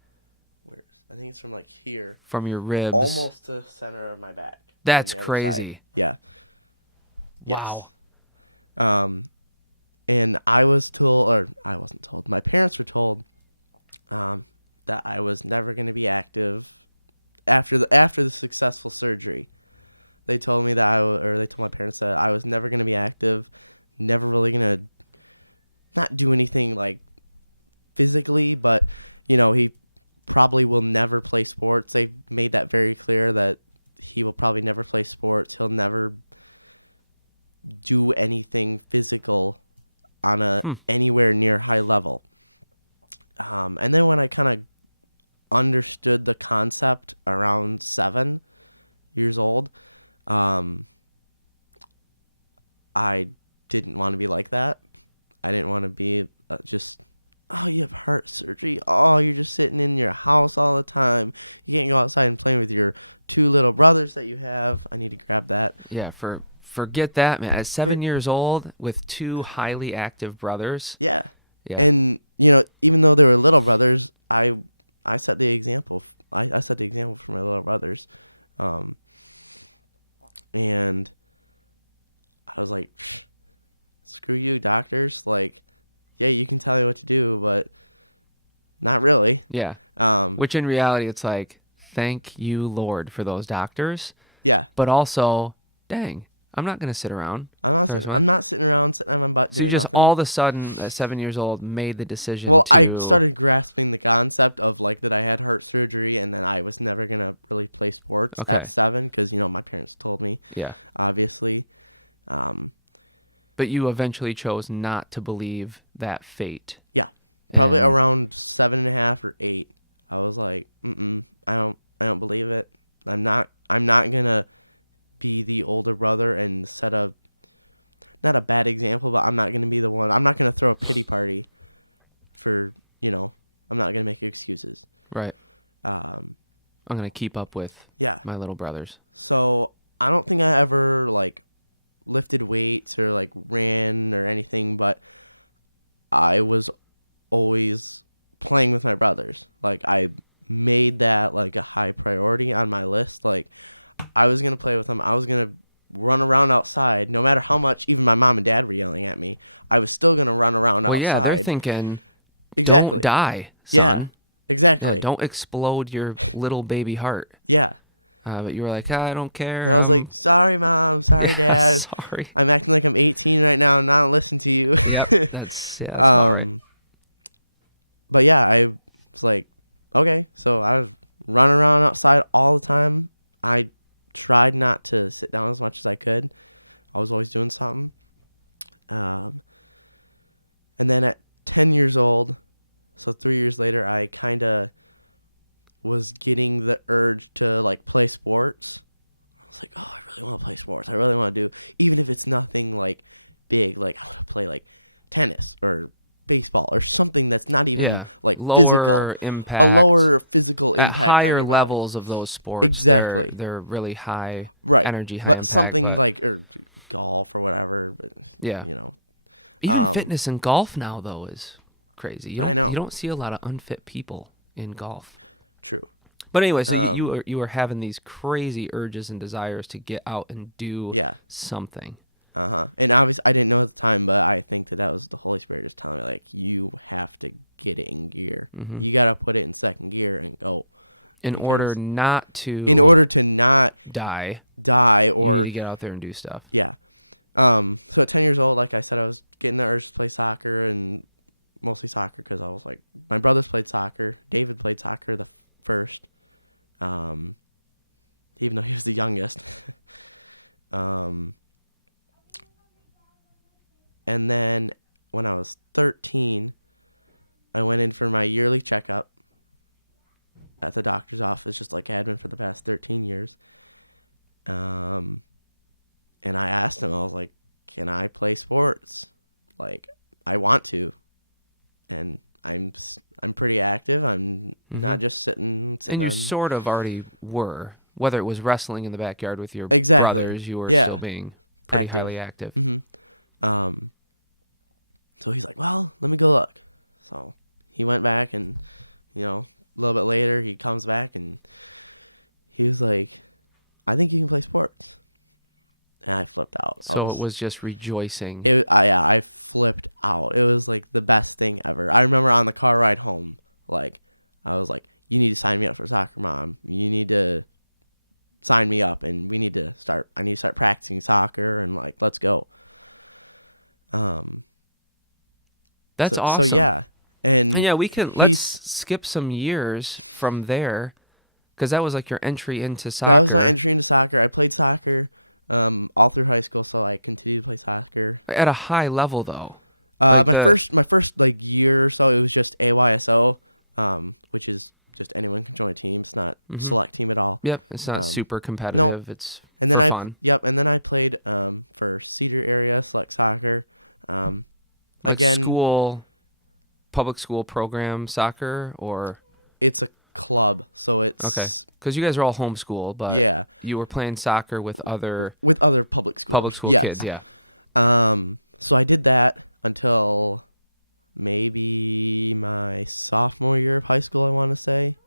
I think it's from like here. From your ribs. Almost to the center of my back. That's on the other crazy. side. Yeah. Wow. Yes. And I was told, or I wasn't told, my parents were told that I was never going to be active after the successful surgery. They told me that they told my parents that I was never going to be active, never really going to not do anything like physically, but he probably will never play sports. They made that very clear that he will probably never play sports. He'll never do anything physical on a anywhere near high level. And then when I kind of understood the concept around 7 years old, I didn't want to be like that. I didn't want to be just, oh, you have heart surgery. Oh, you're just sitting in your house all the time. You can't go outside and play with your 2 little brothers that you have. I need to grab that. Yeah, forget that, man. At 7 years old with 2 highly active brothers. Yeah. Yeah. And, even though they were little brothers, I set the example. I set the example for my little brothers. And I was like, screw you, doctors. Like, yeah, you can tell me what to do, but not really. Yeah. Um, Which in reality, it's like, thank you, Lord, for those doctors. yeah. But also, dang, I'm not going to sit around. I'm not sitting around sitting on my butt So you doing just nothing. all of a sudden, at 7 years old, made the decision Well, to... I started grasping the concept of like that I had heart surgery and then I was never going to really play sports at 7 because, my parents told me, Yeah. obviously. But you eventually chose not to believe that fate. Yeah. Probably And- around 7.5 or 8. I was like, I don't believe it. I'm not gonna be the older brother and set not a bad example, but I'm not gonna be the one. I'm not gonna throw a pity party for I'm not gonna make excuses. Right. Um, I'm going to keep up with yeah. my little brothers. So I don't think I ever like lifted weights or like ran or anything, but I was always playing with my brothers. Like I made that like a high priority on my list. Like I was gonna play with them. I was gonna run around outside, no matter how much even my mom and dad were yelling at me. I was still gonna run around outside. Well, yeah, they're thinking, exactly. don't die, son. Yeah, exactly. Yeah, don't explode your little baby heart. Yeah. But you were like, I don't care. And I was like, sorry, Mom. Sorry, Yeah, Dad. sorry. I'm acting like I'm 18 right now and not listening to you. Yep, that's all right. But yeah, I was like, okay. So I was running around outside all the time. I tried not to sit down as much as I could. I was always doing something. And then at 10 years old, so 3 years later, I kind of was getting the urge to like play sports. I was like, oh, I really want to play sports. I really want to do, even if it's nothing like big, like I want to play like tennis or baseball or something that's not even like lower physical, impact, a lower physical at impact, higher on your levels of those sports. Exactly. They're really high right energy, high but impact, something like or golf or whatever. But yeah, even fitness in golf now though is crazy. I know. You don't see a lot of unfit people in golf. True. But anyway, so you were having these crazy urges and desires to get out and do something. And obviously, I didn't know at the time, but I think that was the Holy Spirit just telling me, like, you have to get it in gear. Mm-hmm. You got to put it in second gear and go. In order not to die or you need to get out there and do stuff. Yeah. So at 10 years old, like I said, I was getting the urge to play soccer, and mostly soccer because I was like, my brothers played soccer. David played soccer the first, even though he was the youngest. And then when I was 13, I went in for my yearly checkup at the doctor's office, just like I had been for the past 13 years. And I asked him, I was like, can I play sports? Like, I want to. And I'm pretty active. I'm not just sitting And you sort of already were. Whether it was wrestling in the backyard with your brothers, you were still being pretty highly active. Mm-hmm. So he's like, well, let me go look. So he went back, and, a little bit later, he comes back, and he was like, I think you can play sports. And I flipped out. So it was just rejoicing. I flipped out. It was like the best thing ever. I remember on the car ride home, like, I was like, you need to sign me up for soccer, Mom. You need to sign me up, and I need to start practicing soccer, and like, let's go. That's awesome. So yeah. And let's skip some years from there, because that was like your entry into soccer. That was my entry into soccer. I played soccer all through high school, so I continued to play soccer. At a high level, though. My first like year or so, it was just AYSO, which is just anyone can join a team. It's not select team at all. Yep, it's not super competitive. No. It's and then fun. And then I played for Cedar area select soccer. Like again, public school program soccer, or it's a club, so it's okay. Because you guys are all homeschool, but you were playing soccer with other public school kids, yeah. So I did that until maybe my sophomore year of high school, I want to say,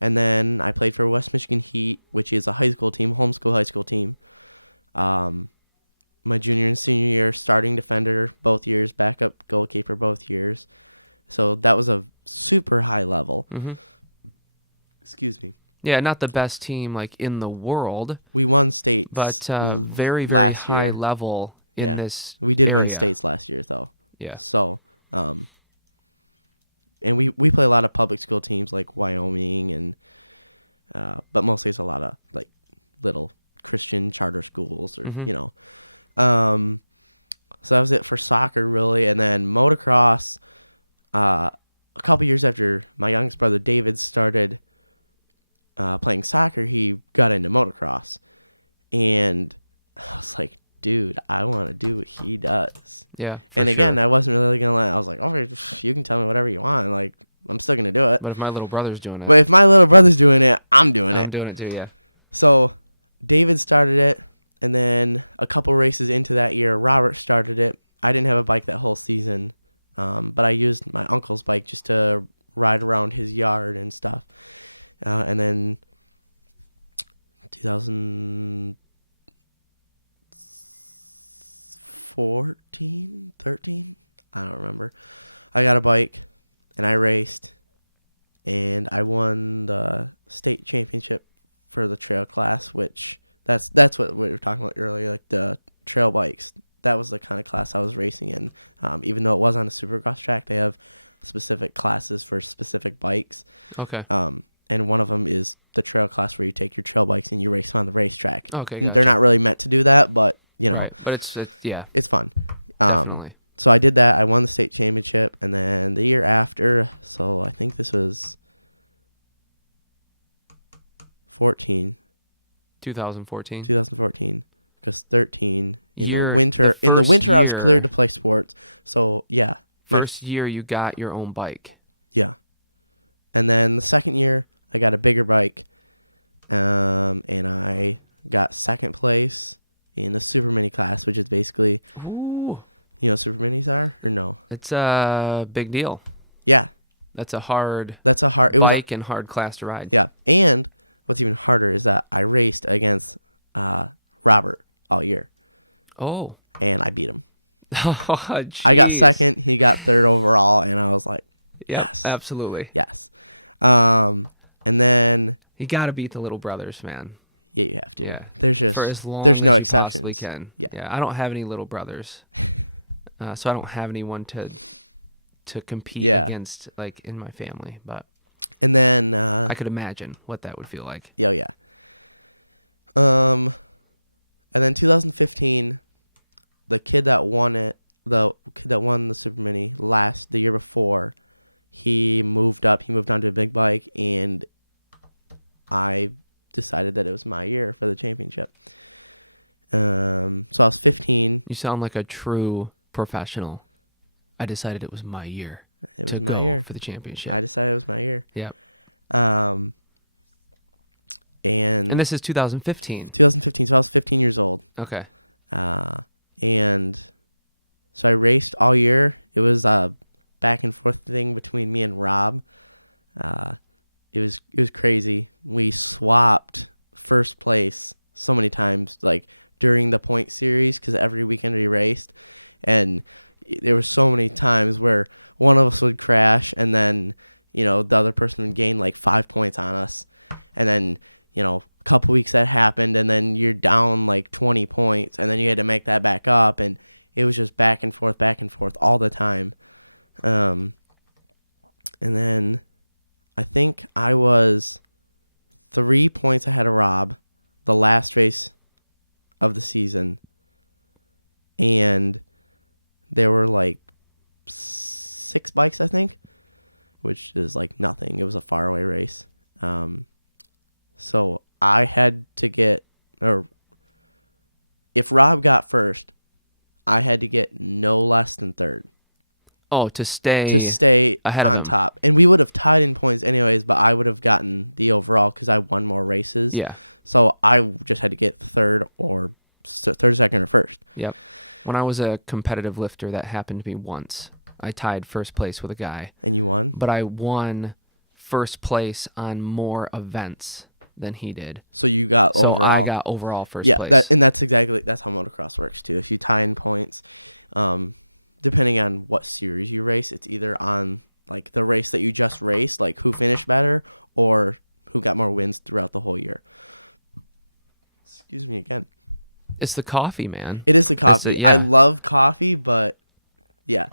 and then I played for West Michigan Heat, which is a high school team, homeschool high school team. My junior and senior year, starting defender both years, backup goalkeeper both years. So that was a super high level. Mm-hmm. Excuse me. Yeah, not the best team like in the world. We won states, but very, very high level in this We did area. win states last year, though. Yeah. So, and we play a lot of public school teams like Wyoming, and but mostly it's a lot of like little Christian charter schools, or So that was it for soccer, really. And then motocross, a couple years after my youngest brother David started playing soccer, he got into motocross. And I was like, dude, I want to do what he does. Yeah. And again, I wasn't really going to let, I was like, okay, you can tell me whatever you want. Like, I'm still going to do it. But if my little brother's doing it. But if my little brother's doing it, I'm doing it. I'm doing it too, yeah. So David started it. And then a couple races into that year, Robert started it. I didn't have a bike that whole season, but I used my uncle's bike just to ride around his yard and stuff. And then 2014, 13, I don't remember. I got a bike, and I raced, and I won the state championship for the trail class, which... That's what we were talking about earlier, like the trail bikes. That was the kind of class I was racing in. Even though it was on a supercross track, they have specific classes for specific bikes. Okay. And one of them is the trail class where you take your trail bikes and you race on the racetrack. Okay, gotcha. They're not really meant to do that, but, Right. But it's fun. Definitely. So I did that. I won the state championship. And then the year after, so I think this was 2014. because 13 in Year- the winter. the In the first winter, I was year- cleared to play sports. So yeah, First year you got your own bike. yeah. And then the second year, I got a bigger bike, and I got second place in the super mini class, which is basically, Ooh. you know what super minis are or no? It's a big deal. Yeah, That's a hard that's a hard. It was bike and hard class to ride. yeah, and what's even harder is that I raced against Robert all year, Oh. and I beat him. Oh, I got jeez. second, he got third overall, and I was like, Yeah, yes. absolutely. yes. And then You got to beat the little brothers, man. yeah, you have to. Yeah. There's just For as long there's as no you possibly exceptions. can. Yeah. I don't have any little brothers, so I don't have anyone to compete Yeah. against, like, in my family. But And then I could imagine what that would feel like. yeah. And then 2015, the kid that won the Super Mini the year before, he moved up. He moved onto a big bike, and I decided that it was my year for the championship. So I was 15. You sound like a true professional. I decided it was my year It to was my go year. for the championship. I decided it was my year. Yep. And this is 2015. 2015. So I was 15 years old. Okay. And so I raced all year. It was a back and forth thing between me and Rob. It was crazy. We swapped first place so many times, like during the point series, because every weekend we raced, and there were so many times where one of us would crash, and then the other person would gain like 5 points on us, and then a couple weeks that happened, and then you're down like 20 points, and then you had to make that back up, and it was just back and forth all the time. And then I think I was 3 points ahead of Rob the last race of the season, and there were like 6 bikes, I think, which is like nothing. It was a faraway race. So I had to get, or if Rob got first, I had to get no less than third Oh, to stay ahead ahead of on him. top. And we would have tied in points anyways, but I would have gotten the overall because I won more races. Yeah. So I just had to get third, second, or first. Yep. When I was a competitive lifter, that happened to me once. I tied first place with a guy, And you won? but I won first place on more events than he did. So you got So overall. I got overall first yeah, place. that's how motocross works too. If you tie in points, depending on what series you race, it's either on like the race that you just raced, like who finished better, or who got more wins throughout the whole year. Excuse me again. It's the coffee, man. It is the coffee. yeah. I love coffee, but yeah,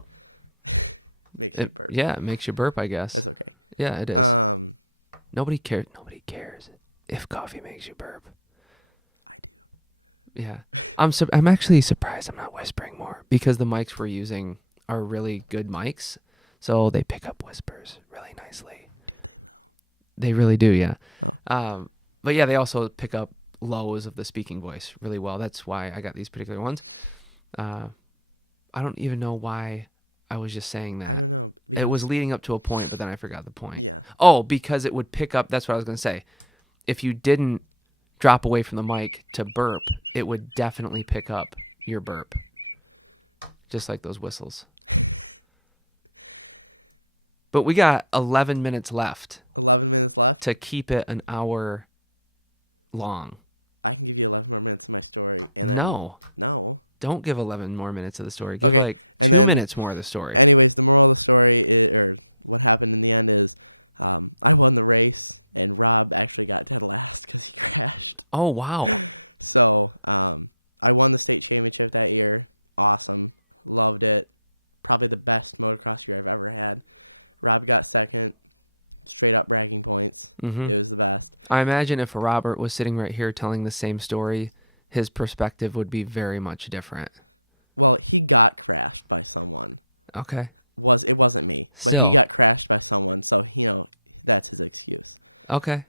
makes you burp. Yeah, it makes you burp, I guess. That's okay. Yeah, it is. Nobody cares if coffee makes you burp. I do. Yeah. I'm actually surprised I'm not whispering more because the mics we're using are really good mics, so they pick up whispers really nicely. Do they though? They really do, yeah. Oh. But yeah, they also pick up lows of the speaking voice really well. That's why I got these particular ones. I don't even know why I was just saying that. I don't know. It was leading up to a point, but then I forgot the point. Yeah. Oh, because it would pick up. That's what I was going to say. If you didn't drop away from the mic to burp, it would definitely pick up your burp. Just like those whistles. But we got 11 minutes left 11 minutes left. to keep it an hour long. I can give you 11 more minutes of my story, and then no. Don't give 11 more minutes of the story. Give Okay, like and 2 then- minutes more of the story. Anyways, the moral of the story is, or what happened in the end is, I won the race, and Rob actually got dead last because he crashed. Oh, wow. So I won the state championship that year. Awesome. Loved it. Probably the best motocross year I've ever had. Rob got second. Straight up bragging points. Mhm. It was the best. I imagine if Robert was sitting right here telling the same story, his perspective would be very much different. Well, he got crashed by someone. Okay. It wasn't me, but Still. he got crashed by someone, so that's his excuse. Okay.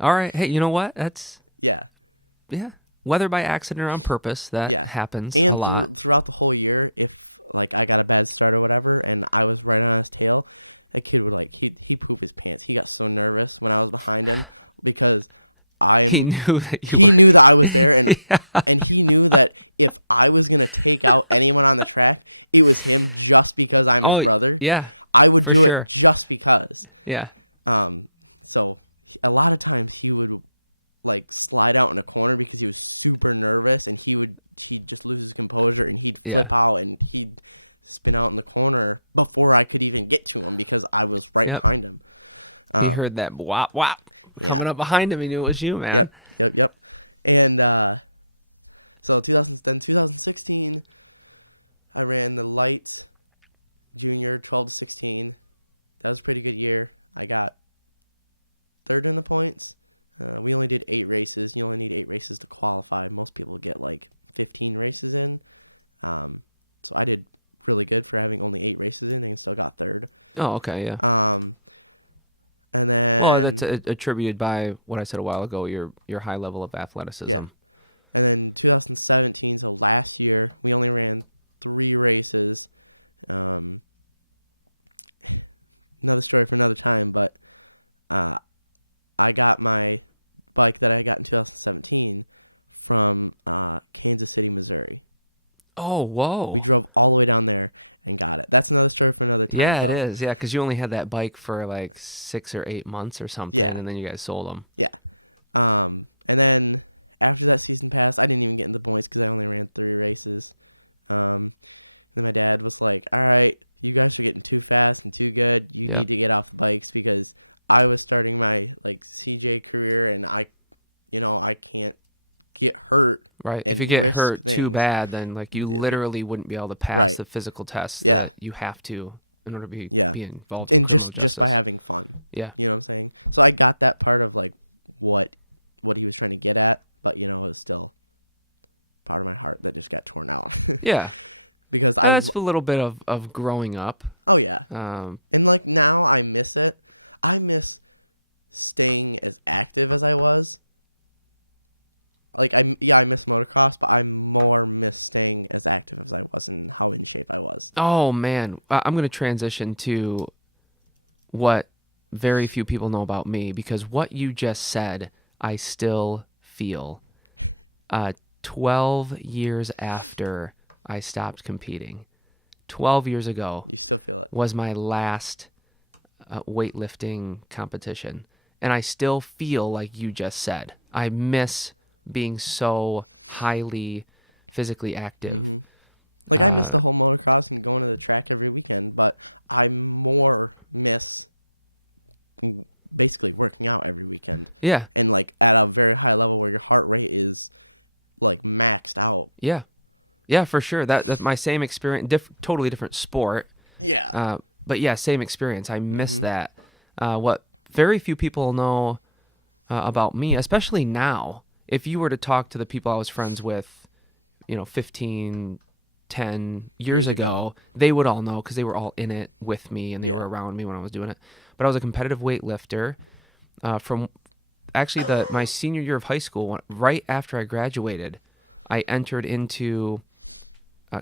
All right. Hey, you know what? That's, Yeah. yeah. whether by accident or on purpose, that Yeah. happens And a lot. throughout the whole year, if like I got a bad start or whatever, and I was right on his tail, that kid would like he poop his pants. He got so nervous when I was behind him because He knew that he knew that I was there, and Yeah. and he knew that if I was gonna take out anyone on the track, it was him just because I'm his brother. Yeah. I would for do sure. it just because. Yeah. So a lot of times he would like slide out in a corner because he was super nervous, and he'd just lose his composure, and he'd flip out, and he'd spin out in the corner before I could even get to him because I was right behind him. He heard that whop whop coming up behind him. He knew it was you, man. Yep. And so 2016, I ran the light junior 12 to 16. That was a pretty good year. I got third in the points. We only did 8 races. You only need 8 races to qualify. Most people get like 15 races in. So I did really good for having only 8 races in and still got third. Oh, okay, yeah. And then that's attributed by what I said a while ago, your high level of athleticism. Yeah. And then 2017, so last year, we only ran 3 races. Another story for another time, but I got my bike that I got in 2017 from Kansas City, Missouri. Oh, whoa. We drove all the way down there and got it. That's another story for another time. Yeah, though. it is. Yeah, because you only had that bike for like 6 or 8 months or something, Yeah. and then you guys sold them. Yeah. And then after that season passed, I didn't even get in the points because I only ran 3 races. Then my dad was like, all right, you guys are getting too fast and too good. You need to get off the bikes because I was starting my like CJ career, and I can't get hurt. Right. And if you get risk hurt too things. bad, then like you literally wouldn't be able to pass Right. the physical tests Yeah. that you have to in order to be involved. And in just criminal by justice. having fun. Yeah. You know what I'm saying? So I got that part of like what he was trying to get at, but it was still part of my heart that just got torn out. Yeah. Because That's a little bit of growing up. Oh yeah. And like now I miss it. I miss staying as active as I was. Like I miss motocross, but I more miss staying as active as I was and how in shape I was. Oh man, I'm going to transition to what very few people know about me, because what you just said, I still feel. 12 years after I stopped competing, 12 years ago, You still feel it. was my last weightlifting competition, and I still feel like you just said. I miss being so highly physically active. Mm-hmm. Like I miss the whole motocross and going to the track every weekend, but I more miss basically working out every weekend. Yeah. And like at a very high level where your heart rate is like maxed out. Yeah. Yeah, for sure. That's my same experience, totally different sport. Yeah. But yeah, same experience. I miss that. What very few people know about me, especially now, if you were to talk to the people I was friends with, 15, 10 years ago, they would all know because they were all in it with me and they were around me when I was doing it. But I was a competitive weightlifter from actually my senior year of high school. Right after I graduated, I entered into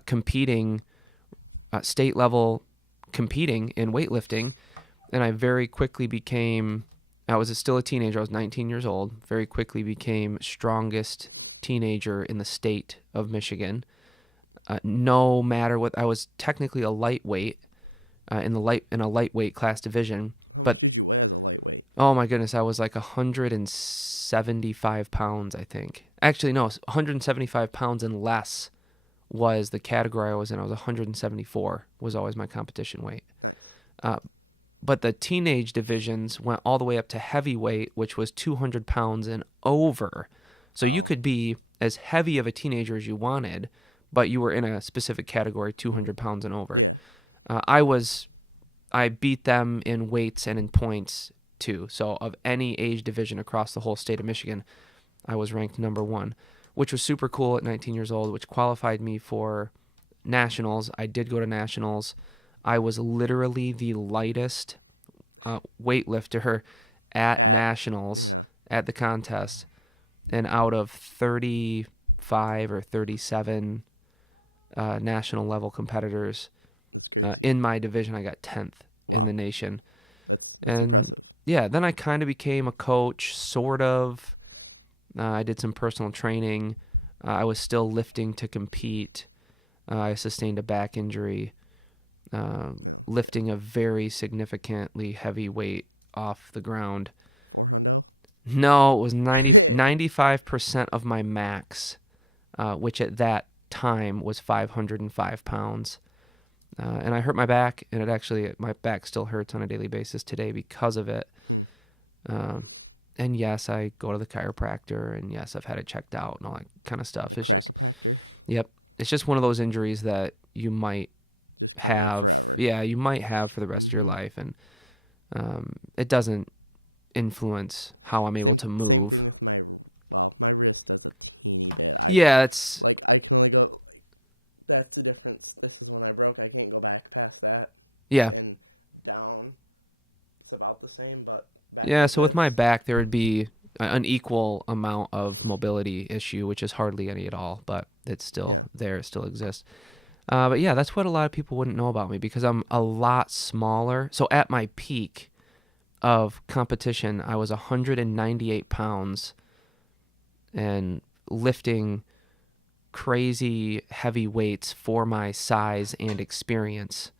competing, state level competing in weightlifting, and I very quickly became, I was still a teenager, I was 19 years old, very quickly became strongest teenager in the state of Michigan. No matter what, I was technically a lightweight in a lightweight class division. How much did you weigh as a lightweight? Oh my goodness, I was like 175 pounds, I think. Actually, no, 175 pounds and less was the category I was in. I was 174 was always my competition weight. Nice. But the teenage divisions went all the way up to heavyweight, which was 200 pounds and over. So you could be as heavy of a teenager as you wanted, but you were in a specific category, 200 pounds and over. Yeah. I beat them in weights and in points too. So of any age division across the whole state of Michigan, I was ranked number 1, which was super cool at 19 years old, which qualified me for nationals. I did go to nationals. I was literally the lightest weightlifter at nationals, at the contest. And out of 35 or 37 national level competitors That's crazy. in my division, I got 10th Wow. in the nation. That's And, impressive. Yeah, then I kind of became a coach, sort of. I did some personal training. I was still lifting to compete. I sustained a back injury, lifting a very significantly heavy weight off the ground. 400? No, it was 95% of my max, which at that time was 505 pounds. And I hurt my back, and my back still hurts on a daily basis today because of it. And yes, I go to the chiropractor, and yes, I've had it checked out and all that kind of stuff. The chiropractor? Yep. It's just one of those injuries that you might just kind of have forever. Yeah, you might have for the rest of your life, and it doesn't influence how I'm able to move. Same thing with my wrist does a teeny bit. It's like I can only go. That's the difference. This is when I broke. I can't go back past that. Yeah. And down, it's about the same, but back. Yeah. Like So with my back, there would be an equal amount of mobility issue, which is hardly any at all, but it's still there. It still exists. But yeah, that's what a lot of people wouldn't know about me because I'm a lot smaller. So at my peak of competition, I was 198 pounds and lifting crazy heavy weights for my size and experience.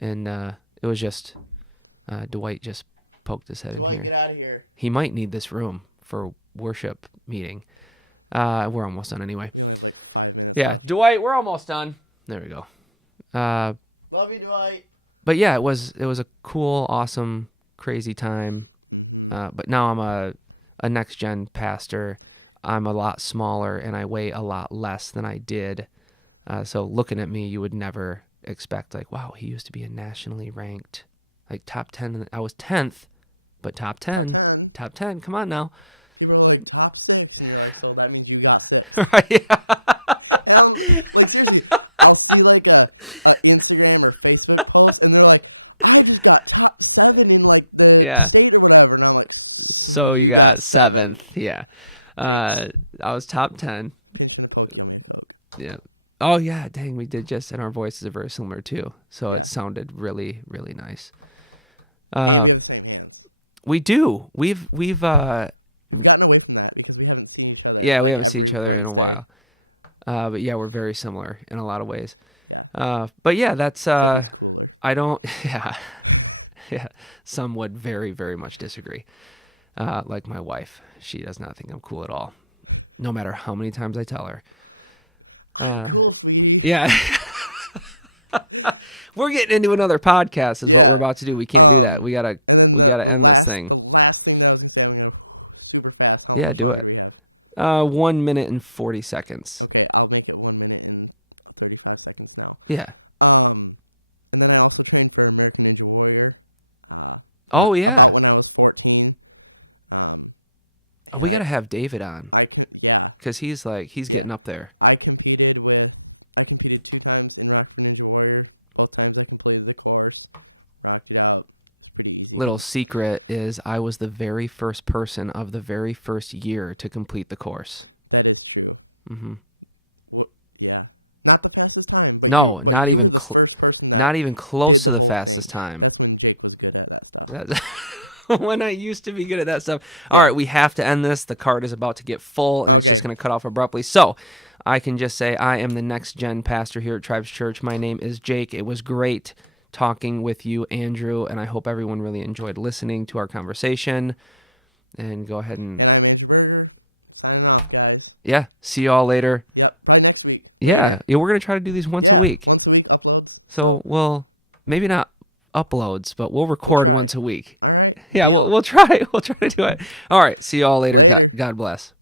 And it was just Dwight just poked his head. Dwight, get out of here. He might need this room for worship meeting. We're almost done anyway. We only have like 5 minutes left. Dwight, we're almost done. There we go. Love you, Dwight. But yeah, it was a cool, awesome, crazy time. But now I'm a NextGen pastor. I'm a lot smaller and I weigh a lot less than I did. So looking at me, you would never expect like, wow, he used to be a nationally ranked, like top 10. I was 10th, but top 10. Top 10. Top 10. Come on now. People are like top 6, and you're like, so that means you got 6. Yeah. And I'm like, seriously, I'll see like a Instagram or Facebook post, and they're like, I just got top 7 in like the state or whatever, and I'm like, so you got 7th. Yeah. Jinx. I was top 10. Pinch and a poke, you owe me a Coke. Yeah. Oh yeah, dang, we did just, and our voices are very similar too. So it sounded really, really nice. And we have the same hands. We do. We've gotten away from that because we haven't seen each other like every Wednesday. But yeah, we're very similar in a lot of ways. Yeah. But yeah, that's except he's cooler. I don't. Yeah. Yeah. Some would very, very much disagree. Like my wife, she does not think I'm cool at all, no matter how many times I tell her. I'm cool, sweetie. Yeah. We're getting into another podcast. Is what we're about to do. We can't do that. We gotta. And then the last thing that I was gonna say, I'm gonna super fast. How much longer do we have? 1 minute and 40 seconds. Okay, I'll make it 1 minute and 35 seconds now. Yeah. And then I also trained for American Ninja Warrior. About when I was 14. We gotta have David on. Because he's getting up there. I competed 2 times in Rockford Ninja Warrior. Both times I completed the course, rocked it out. It's pretty easy. Little secret is I was the very first person of the very first year to complete the course. That is true. Mm-hmm. Yeah. Not the fastest time, but you were the first person that not even close did to the whole fastest thing. Time. That's when Jake was good at that stuff. When I used to be good at that stuff. All right, we have to end this. The card is about to get full, and it's just going to cut off abruptly. So I can just say I am the NextGen pastor here at Tribes Church. My name is Jake. It was great talking with you, Andrew, and I hope everyone really enjoyed listening to our conversation. And go ahead and I'm Andrew Berger. Signing off, guys. Yeah. See you all later. Yep. Probably next week. Later. Yeah. We're going to try to do these once a week. Once a week uploads. So we'll maybe not uploads, but we'll record once a week. All right. Yeah. Deal. We'll try. We'll try to do it. All right. See you all later. Later. God bless.